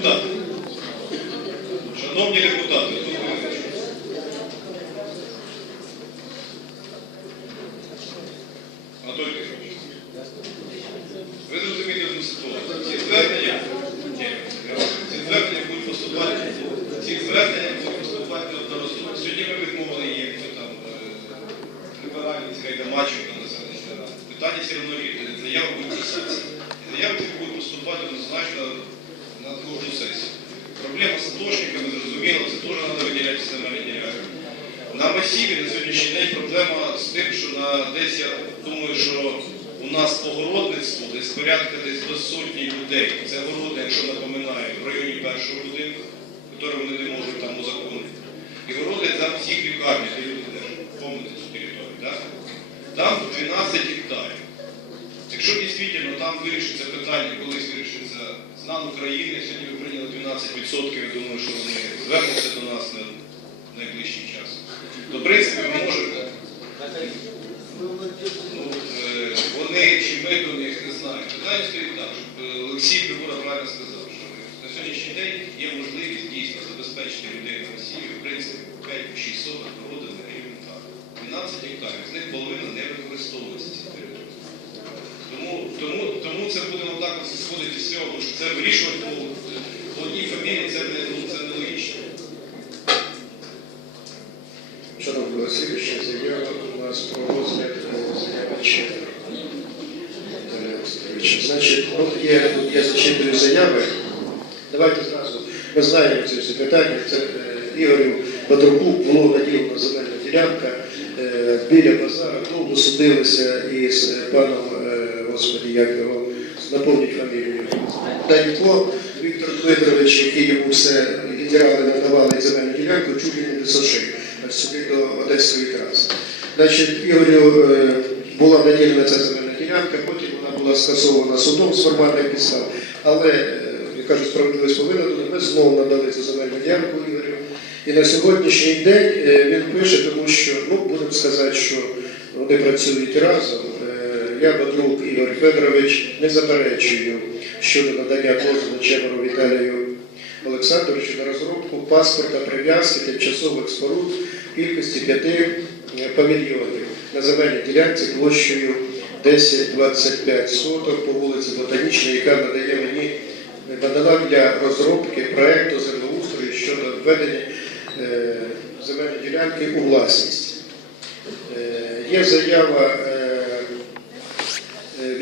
депутати. Шановні депутати, хто визначить? Анатолій Петрович, ви зрозумієте одну ситуацію. Ці звернення, ні, я вам кажу, ці звернення будуть поступати, ці звернення будуть поступати одноразово. Сьогодні ми відмовили їм, хто там е, ліберальні цей матчів там на селищній раді. Питання все одно є. Заяви будуть писатися. І заяви ці будуть поступати однозначно на кожну сесію. Проблема зрозуміло, це теж треба виділяти земельні ділянки. На масіві на сьогоднішній день проблема з тим, що на десь я думаю, що у нас по городництву десь порядка десь до сотні людей. Це городи, якщо напоминаю, в районі першого будинку, який вони не можуть там узаконити. І городи там всіх лікарнях, де люди теж помните цю територію. Да? Там 12 гектарів. Якщо дійсно там вирішиться питання, колись вирішиться з НАН України, сьогодні ви прийняли 12%, я думаю, що вони звернуться до нас на найближчий час. То, в принципі, ви можете. Ну, е, вони чи ми до них не знаю. Питання стоїть так, щоб е, Олексій Прибура правильно сказав, що на сьогоднішній день є можливість дійсно забезпечити людей на масіві, в принципі, 5-6 соток народу на рівні так. 12 гектарів, з них половина не використовується ці території. Тому, тому, тому це будемо так сходити з цього, що це вирішувати по, по одній фамілії, це не, ну, це не логічно. Шановний Василь, ще заява у нас про розгляд заяви. Значить, от є, тут я зачитую заяви. Давайте зразу. Ми знаємо ці всі. Це е, Ігорю Бодруку було наділена земельна ділянка е, біля базару. Довго судилися із е, паном, е, господі, як його, наповніть фамілію. Данько Віктор Дмитрович, який йому все ідеали надавали земельну ділянку, чуть ли не сюди до Одеської траси. Значить, Ігорю е, була наділена ця земельна ділянка, потім вона була скасована судом з формальних підстав. Але, е, я кажу, справедливість повинна ми знову надали цю земельну ділянку Ігорю. І на сьогоднішній день е, він пише, тому що, ну, будемо сказати, що вони працюють разом. Я, Бодрук Ігор Федорович, не заперечую щодо надання дозволу Чемеру Віталію Олександровичу на розробку паспорта прив'язки тимчасових споруд кількості п'яти е, павільйонів на земельній ділянці площею 10-25 соток по вулиці Ботанічній, яка надає мені надала для розробки проекту землеустрою щодо введення е, земельної ділянки у власність. Е, Є заява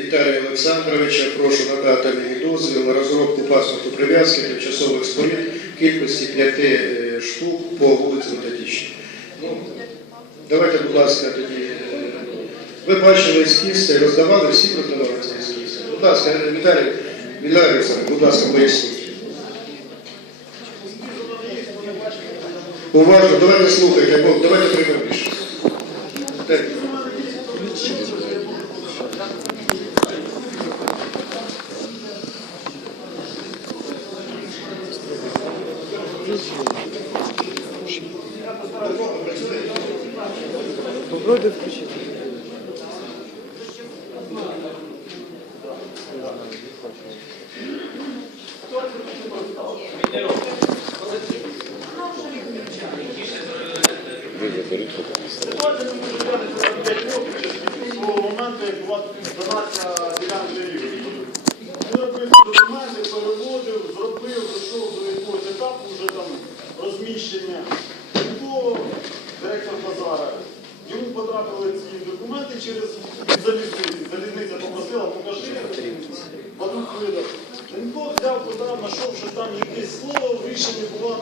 Віталія Олександровича, прошу надати мені дозвіл на розробку паспорту прив'язки тимчасових спорід кількості п'яти е, штук по вулиці Методичній. Ну, давайте, будь ласка, тоді. е, Ви бачили ескіз, цей, роздавали, всі роздавали цей ескіз. Будь ласка, е, Віталій, Олександрович, будь ласка, поясніть. Уважно, давайте слухайте, бо давайте приймемо Так. Попробуйте включити. Того моменту, як була донація ділянки рівні. Зробив документи, до якогось етапу вже там розміщення. То директор базара. Йому потрапили ці документи через залізницю. Залізниця попросила, покажи. Бадук видав. Денко взяв, подав, знайшов, що там якесь слово в рішенні було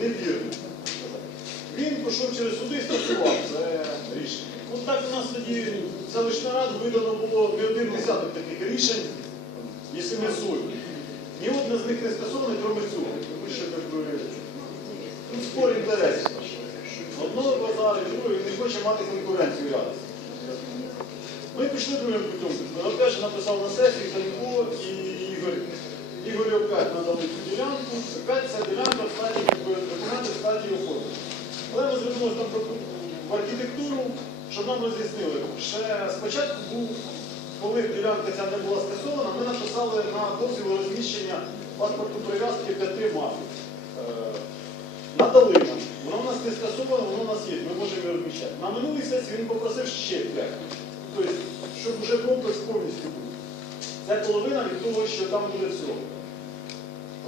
невірне. Він пішов через суди і скасував це рішення. Ну так у нас тоді селищна рада видано було не один десяток таких рішень, якщо не сотні. Ні одне з них не скасоване, крім цього. Тому що як би, спор інтересів. Одного базару, другий не хоче мати конкуренцію рядом. Ми пішли другим путем. Опять написав на сесії Данько і Ігор. Ігорю опять надали цю ділянку, опять ця ділянка в стадії документи в стадії оформлення. Але ми звернулися там в архітектуру, щоб нам роз'яснили. Ще спочатку був, коли ділянка ця не була скасована, ми написали на дозвіл розміщення паспорту прив'язки п'яти мафів. Е, Надали не скасовано, воно у нас є, ми можемо його розміщати. На минулій сесії він попросив ще п'ять. Тобто, щоб вже комплекс повністю був. Це половина від того, що там буде всього.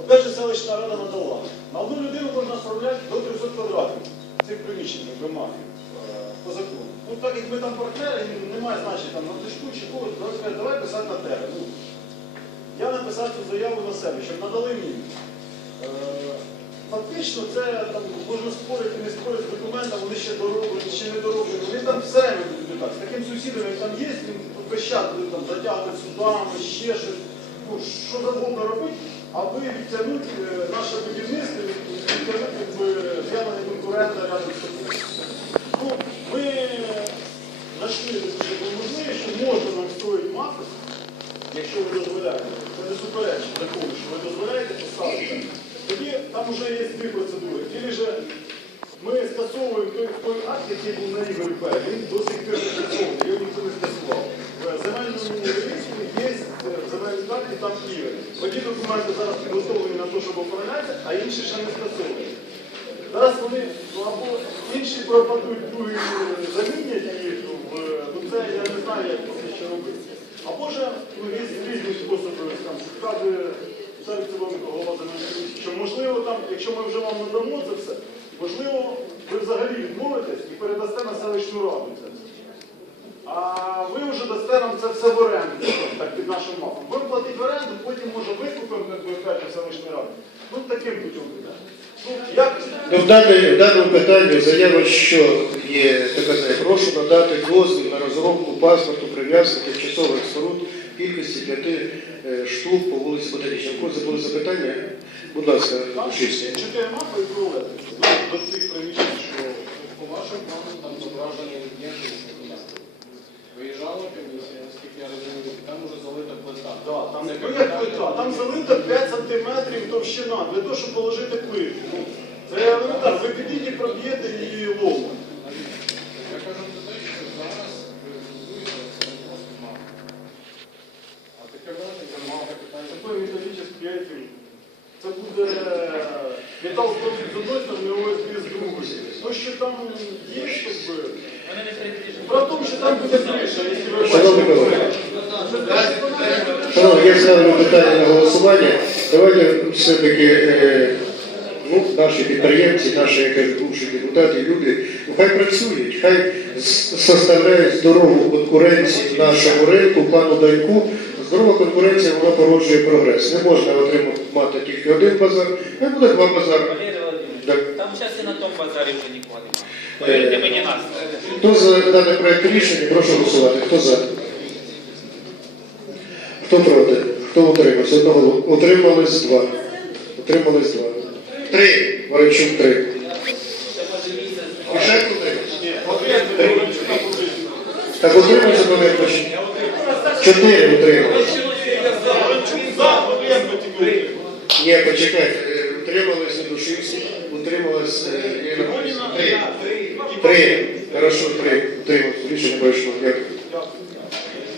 Опять же, селищна рада надала. На одну людину можна справляти до 300 квадратів цих приміщень, якби мафів, е, по закону. Ну, так як ми там партнери, немає значення там на дочку чи когось, давай сказати, давай писати на тебе. Ну, я написав цю заяву на себе, щоб надали мені. Е, Фактично, це там можна спорити, не спорити з документами, вони ще дороблені, ще не дороблені. Вони там все время будуть так. З таким сусідом, як там є, він буде там затягувати судами, ще щось. Ну, що завгодно робити, аби відтягнути е, наше будівництво, відтягнути якби, з'явлення конкурента рядом з собою. Ну, ми знайшли можливість, що можна нам строїти мапи, якщо ви дозволяєте, це не суперечить закону, що ви дозволяєте поставити, тоді там вже є дві процедури. Ілі же ми скасовуємо той, той акт, який був на Ігорі П. Він до сих пір скасований, його ніхто не скасував. В земельному реєстрі є е, в земельній карті там Ігор. Одні документи зараз підготовлені на те, щоб оформлятися, а інші ще не скасовані. Зараз вони ну, або інші пропадуть, другі е, замінять їх, ну, ну це я не знаю, як це ще робити. Або ж ну, є різні способи, там, вказує Віталій Ціловник, голова земельної комісії, що можливо там, якщо ми вже вам надамо це все, можливо, ви взагалі відмовитесь і передасте на селищну раду це все. А ви вже дасте нам це все в оренду, так під нашим мапом. Будемо платити в оренду, потім може викупимо, як ви кажете. Ну таким путем піде. Ну, Ну, в, даній- в даному питанні заява, що є така заява, прошу надати дозвіл на розробку паспорту прив'язки тимчасових споруд кількості п'яти е, штук по вулиці. У когось були запитання? Будь ласка, Там Душівський. чотири мапи і туалети. До цих приміщень, що По вашим планам там зображені ніяких документів. Виїжджала комісія, наскільки я розумію, і там уже залита плита. да, там ну, як плита, там залита 5 сантиметрів товщина для того, щоб положити плитку. Ну, Це елементарно. Ви підійдіть і проб'єте її ломом. Я кажу про те, що зараз реалізується це не просто мапа. А таке враження, що мапа питання. Такий металічний яйцем. Це буде металопрофіль з одної сторони, ОСБ з другої. То, що там є, якби... Про те, що там буде криша, якщо ви Шановні колеги. Шановні, я ставлю питання на голосування. Давайте все-таки е, ну, наші підприємці, наші, я кажу, бувші депутати, люди, ну, хай працюють, хай составляють здорову конкуренцію нашому ринку, пану Даньку. Здорова конкуренція, вона породжує прогрес. Не можна отримати мати тільки один базар, хай буде два базари. Валерий Владимирович, Так. там сейчас и на том базаре уже никого Мені нас. Хто за даний проект рішення, прошу голосувати. Хто за? Хто проти? Хто утримався? Одного утримались два. Утримались два. Три. Варичук три. Мішек утримався? Так утримався Чотири утримались. За, Павленко тільки утримав. Ні, почекайте. Е, Утримались Недушівський, утрималась е, Три. Три. Хорошо, три. Три. Рішення пройшло. Дякую.